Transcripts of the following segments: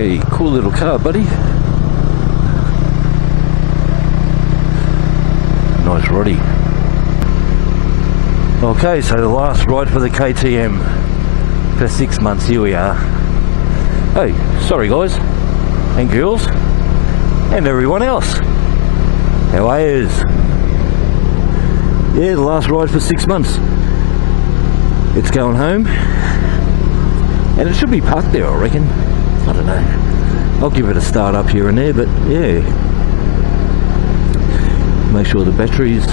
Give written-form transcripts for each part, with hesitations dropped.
Hey, cool little car, buddy. Nice Roddy. Okay, so the last ride for the KTM for 6 months. Here we are. Hey, sorry guys and girls and everyone else. How are yous? Yeah, the last ride for 6 months. It's going home, and it should be parked there, I reckon. I don't know. I'll give it a start up here and there, but yeah. Make sure the battery's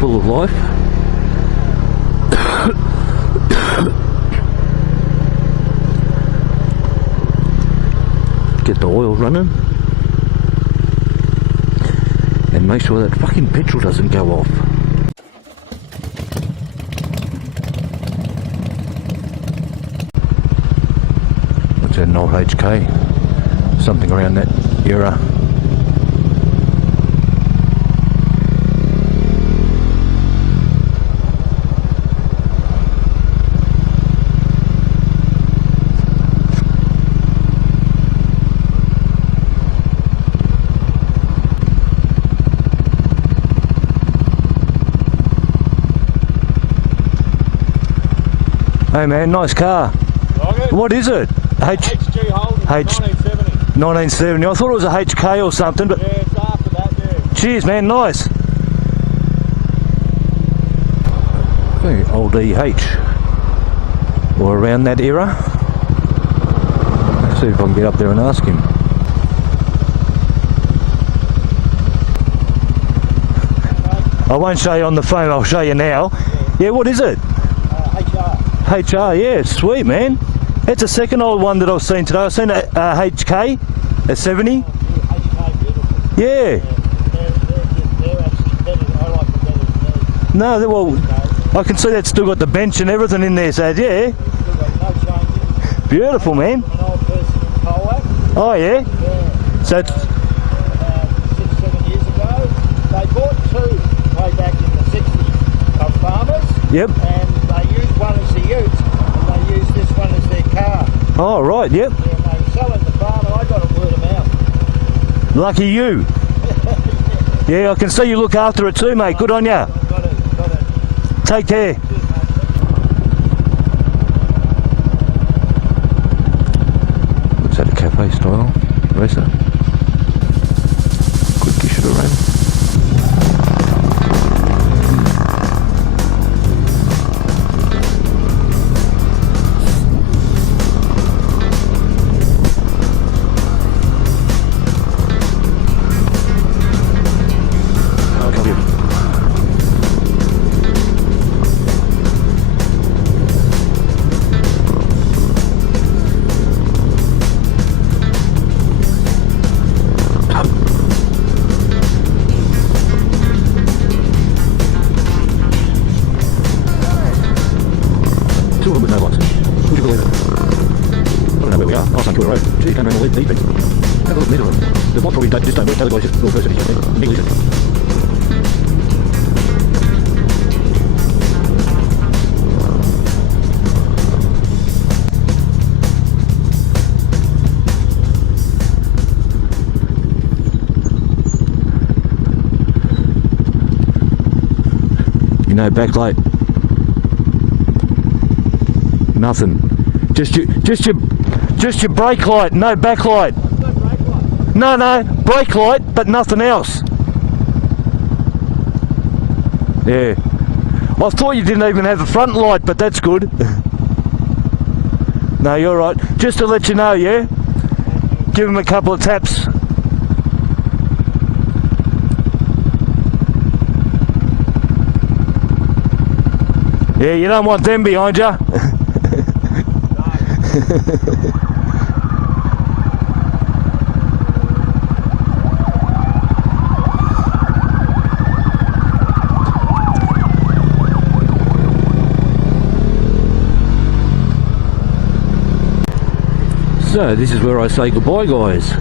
full of life. Get the oil running. And make sure that fucking petrol doesn't go off. What's that, an old HK? Something around that era. Hey man, nice car. Like it? What is it? HG Holden, 1970. 1970. I thought it was a HK or something, but... Yeah, it's after that, yeah. Cheers man, nice. Okay, old EH. Or around that era. Let's see if I can get up there and ask him. I won't show you on the phone, I'll show you now. Yeah, what is it? HR, yeah, sweet man. It's a second old one that I've seen today. I've seen a HK, a 70. HK, beautiful. Yeah. They're actually better. I like them better than these. No, well, I can see that's still got the bench and everything in there, so yeah. Still got no changes. Beautiful, man. An old person in Colac. Oh, yeah? Yeah. So it's... 6, 7 years ago. They bought two way back in the 60s of farmers. Yep. And they used one as the ute, and they used this one as their car. Oh, right, yep. Yeah, and they were selling the farm, and I got it word of mouth. Lucky you. Yeah, I can see you look after it too, mate. Good on ya. Got it. Take care. What's that, a cafe style racer? Quick, you should have ran. With no lights. Would you believe it? I don't know where we are. Oh, St Kilda Road. Gee, you can't remember the defense. Have a look middle of it. The lights probably just don't work. The other guys just little first edition. Big lizard. You know, backlight. Nothing. Just your brake light, no backlight. No brake light. No, brake light, but nothing else. Yeah. I thought you didn't even have a front light, but that's good. No, you're right. Just to let you know, yeah? Give him a couple of taps. Yeah, you don't want them behind you. So this is where I say goodbye, guys.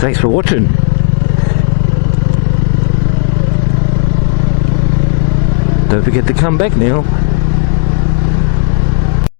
Thanks for watching. Don't forget to come back now.